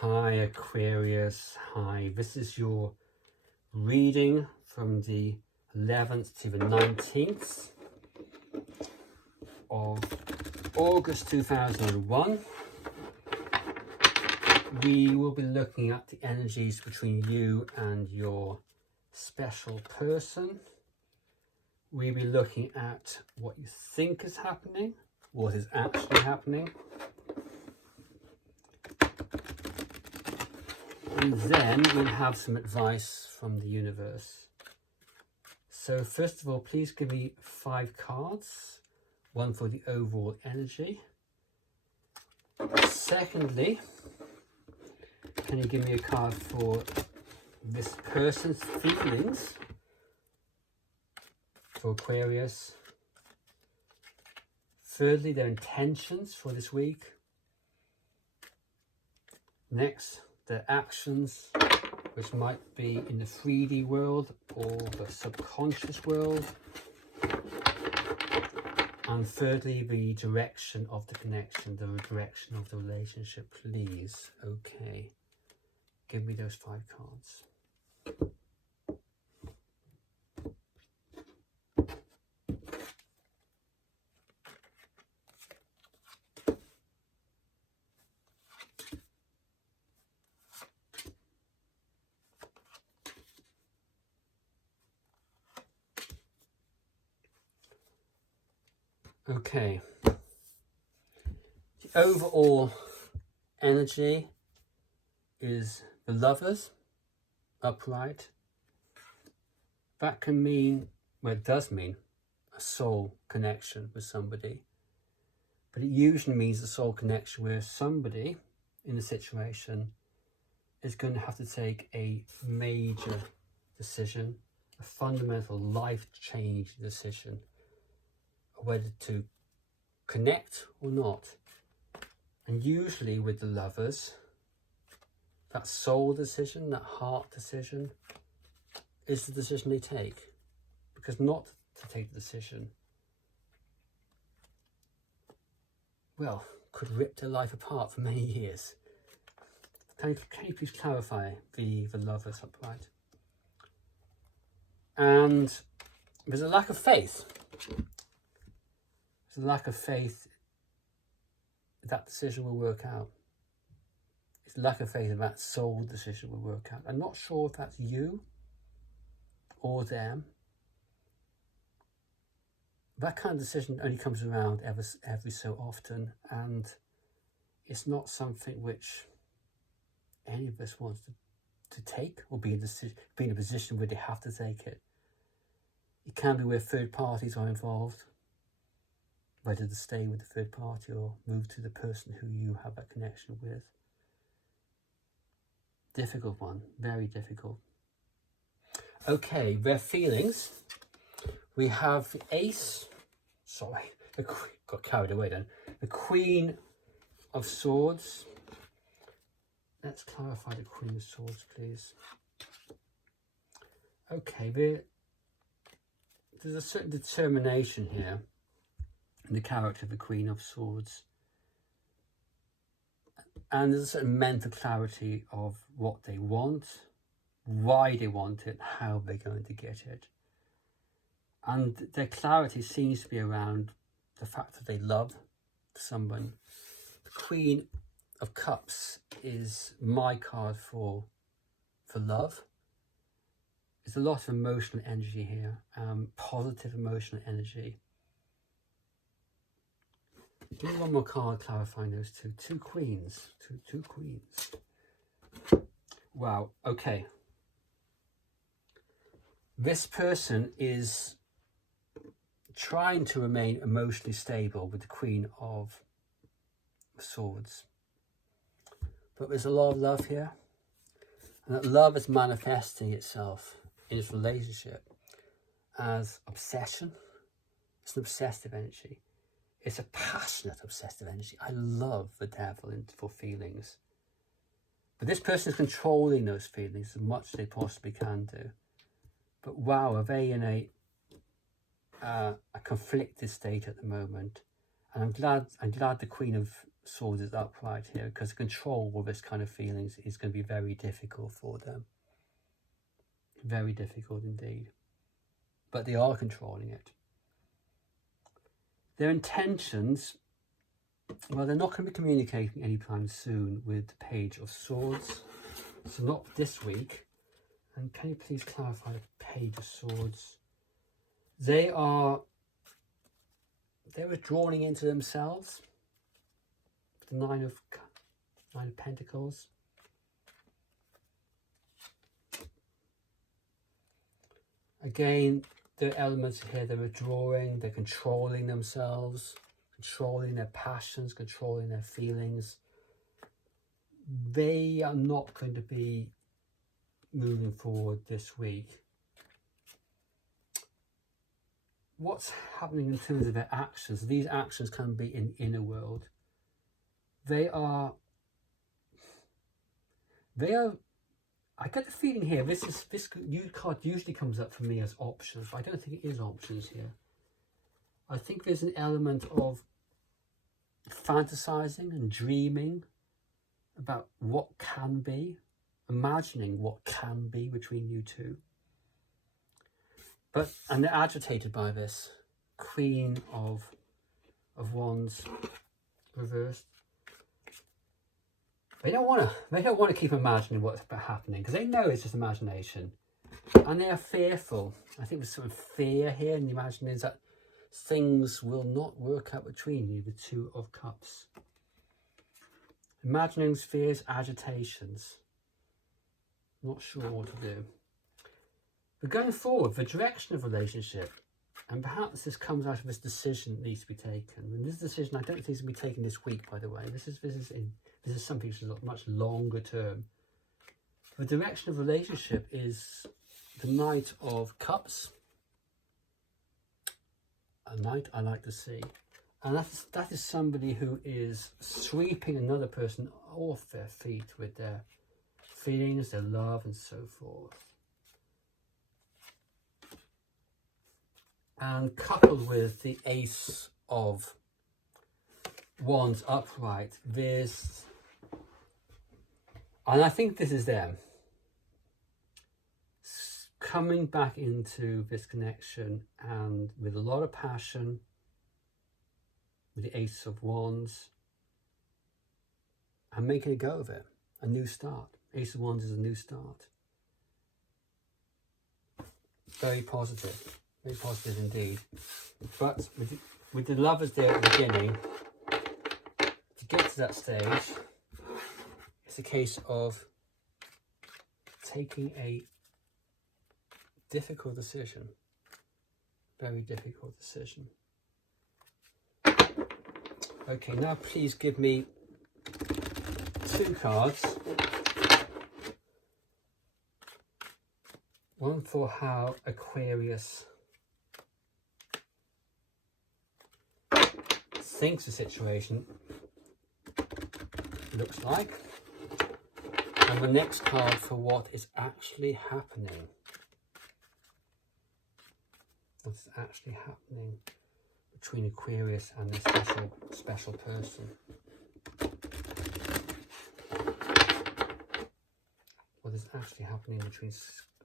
Hi Aquarius, hi. This is your reading from the 11th to the 19th of August 2001. We will be looking at the energies between you and your special person. We'll be looking at what you think is happening, what is actually happening. And then we'll have some advice from the universe. So first of all, please give me 5 cards, one for the overall energy. Secondly, can you give me a card for this person's feelings for Aquarius? Thirdly, their intentions for this week. Next, their actions, which might be in the 3D world or the subconscious world. And thirdly, the direction of the connection, the direction of the relationship, please. Okay, give me those 5 cards. Okay, the overall energy is the Lovers, upright. That can mean, well, it does mean a soul connection with somebody, but it usually means a soul connection where somebody in the situation is going to have to take a major decision, a fundamental life-changing decision, whether to connect or not. And usually with the Lovers, that soul decision, that heart decision, is the decision they take. Because not to take the decision, well, could rip their life apart for many years. Can you please clarify the Lovers upright? And there's a lack of faith. There's a lack of faith that decision will work out. It's a lack of faith that that soul decision will work out. I'm not sure if that's you or them. That kind of decision only comes around every so often, and it's not something which any of us wants to take or be in a position where they have to take it. It can be where third parties are involved, whether to stay with the third party or move to the person who you have that connection with. Difficult one, very difficult. Okay, their feelings. We have the Ace, got carried away then. The Queen of Swords. Let's clarify the Queen of Swords, please. Okay, there's a certain determination here in the character of the Queen of Swords. And there's a certain mental clarity of what they want, why they want it, how they're going to get it. And their clarity seems to be around the fact that they love someone. The Queen of Cups is my card for love. There's a lot of emotional energy here, positive emotional energy. Give me one more card clarifying those two. Two queens. Two queens. Wow, okay. This person is trying to remain emotionally stable with the Queen of Swords. But there's a lot of love here. And that love is manifesting itself in its relationship as obsession. It's an obsessive energy. It's a passionate, obsessive energy. I love the devil for feelings. But this person is controlling those feelings as much as they possibly can do. But wow, are they in a conflicted state at the moment? And I'm glad the Queen of Swords is upright here, because control of this kind of feelings is going to be very difficult for them. Very difficult indeed. But they are controlling it. Their intentions, well, they're not going to be communicating anytime soon with the Page of Swords. So not this week. And can you please clarify the Page of Swords? They're withdrawing into themselves. The Nine of Pentacles. Again, the elements here, they're withdrawing, they're controlling themselves, controlling their passions, controlling their feelings. They are not going to be moving forward this week. What's happening in terms of their actions? These actions can be in the inner world. They are, I get the feeling here, this card usually comes up for me as options, but I don't think it is options here. I think there's an element of fantasizing and dreaming about what can be, imagining what can be between you two. And they're agitated by this. Queen of Wands reversed. They don't want to keep imagining what's happening, because they know it's just imagination, and they are fearful. I think there's sort of fear here, and the imagining is that things will not work out between you, the Two of Cups. Imaginings, fears, agitations. Not sure what to do. But going forward, the direction of relationship, and perhaps this comes out of this decision that needs to be taken. And this decision, I don't think is going to be taken this week, by the way. This is something which is much longer term. The direction of relationship is the Knight of Cups. A knight I like to see. And that is somebody who is sweeping another person off their feet with their feelings, their love, and so forth. And coupled with the Ace of Wands upright, there's, and I think this is them, coming back into this connection and with a lot of passion, with the Ace of Wands, and making a go of it, a new start. Ace of Wands is a new start. Very positive indeed. But with the Lovers there at the beginning, to get to that stage, it's a case of taking a difficult decision. Very difficult decision. Okay, now please give me 2 cards. One for how Aquarius thinks the situation looks like, and the next card for what is actually happening. What's actually happening between Aquarius and this special person. What is actually happening between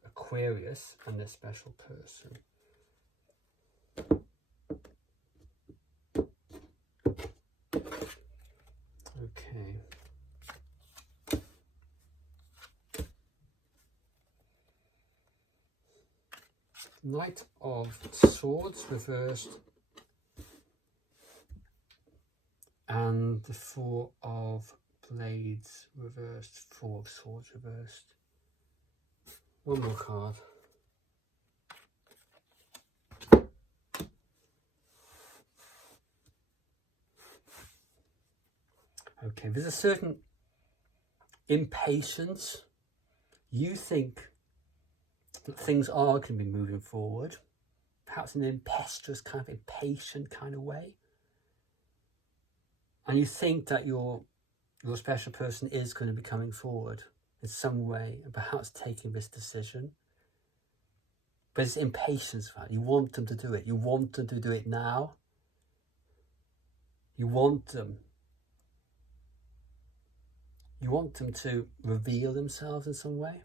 Aquarius and this special person. Okay. Knight of Swords reversed, and the Four of Blades reversed, Four of Swords reversed. One more card. Okay, there's a certain impatience. You think that things are going to be moving forward, perhaps in an impetuous, kind of impatient kind of way. And you think that your special person is going to be coming forward in some way, and perhaps taking this decision. But it's impatience, right? You want them to do it. You want them to do it now. You want them You want them to reveal themselves in some way.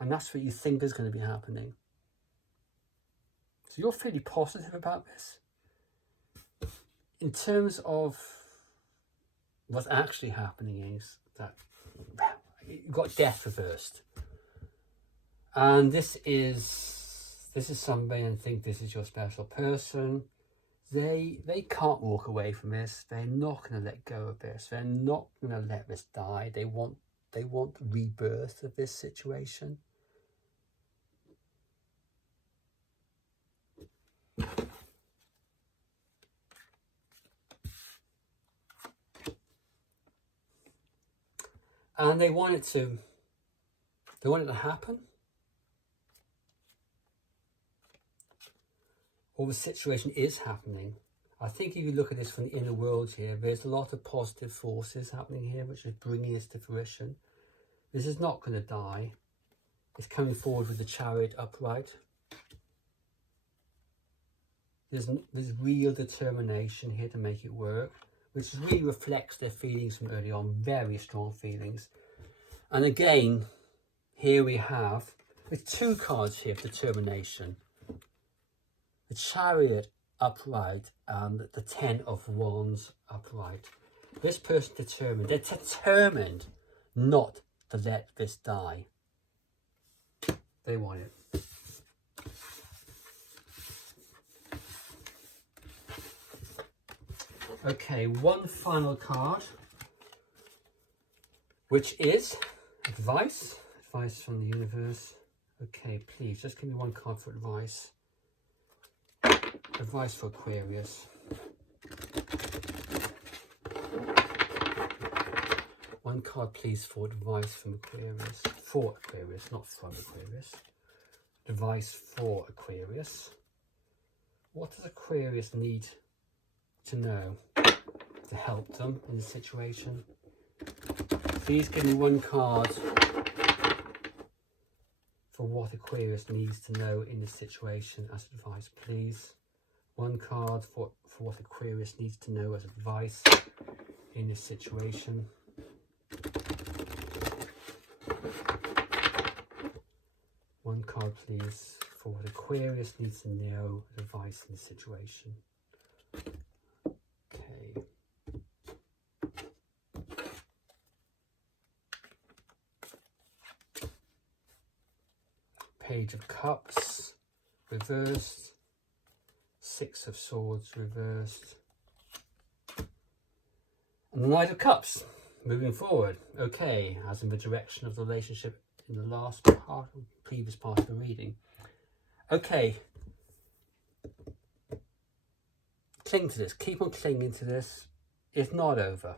And that's what you think is going to be happening. So you're fairly positive about this. In terms of what's actually happening is that you've got death reversed. And this is somebody, and I think this is your special person. They can't walk away from this. They're not going to let go of this. They're not going to let this die. They want rebirth of this situation. And they want it to happen. Or the situation is happening. I think if you look at this from the inner world here, there's a lot of positive forces happening here, which is bringing this to fruition. This is not going to die. It's coming forward with the Chariot upright. There's real determination here to make it work, which really reflects their feelings from early on, very strong feelings. And again, here we have, with two cards here of determination. The Chariot upright and the Ten of Wands upright. This person determined. They're determined not to let this die. They want it. Okay, one final card, which is advice. Advice from the universe. Okay, please, just give me one card for advice. Advice for Aquarius. One card, please, for advice from Aquarius. For Aquarius, not from Aquarius. Advice for Aquarius. What does Aquarius need to know to help them in this situation? Please give me one card for what Aquarius needs to know in this situation as advice, please. One card for what Aquarius needs to know as advice in this situation. One card, please, for what Aquarius needs to know as advice in this situation. Okay. Page of Cups, reversed. Six of Swords, reversed. And the Knight of Cups, moving forward. Okay, as in the direction of the relationship in the last part, previous part of the reading. Okay. Cling to this. Keep on clinging to this. It's not over.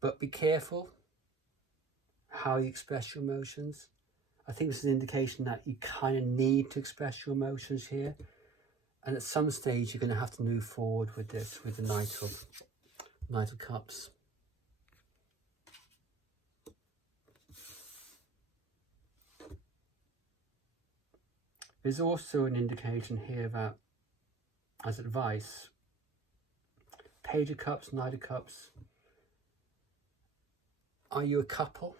But be careful how you express your emotions. I think this is an indication that you kind of need to express your emotions here. And at some stage, you're going to have to move forward with this, with the Knight of Cups. There's also an indication here that, as advice, Page of Cups, Knight of Cups. Are you a couple?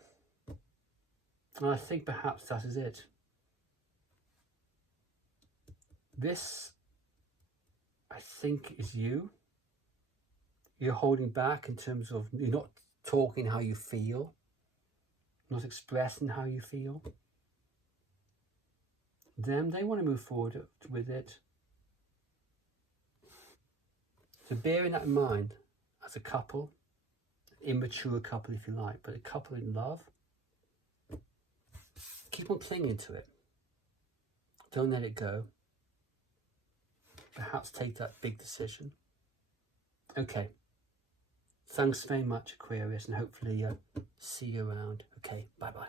And I think perhaps that is it. This, I think, is you. You're holding back in terms of you're not talking how you feel, not expressing how you feel. Them, they want to move forward with it. So bearing that in mind, as a couple, an immature couple if you like, but a couple in love, keep on clinging to it. Don't let it go. Perhaps take that big decision. Okay. Thanks very much, Aquarius, and hopefully see you around. Okay, bye-bye.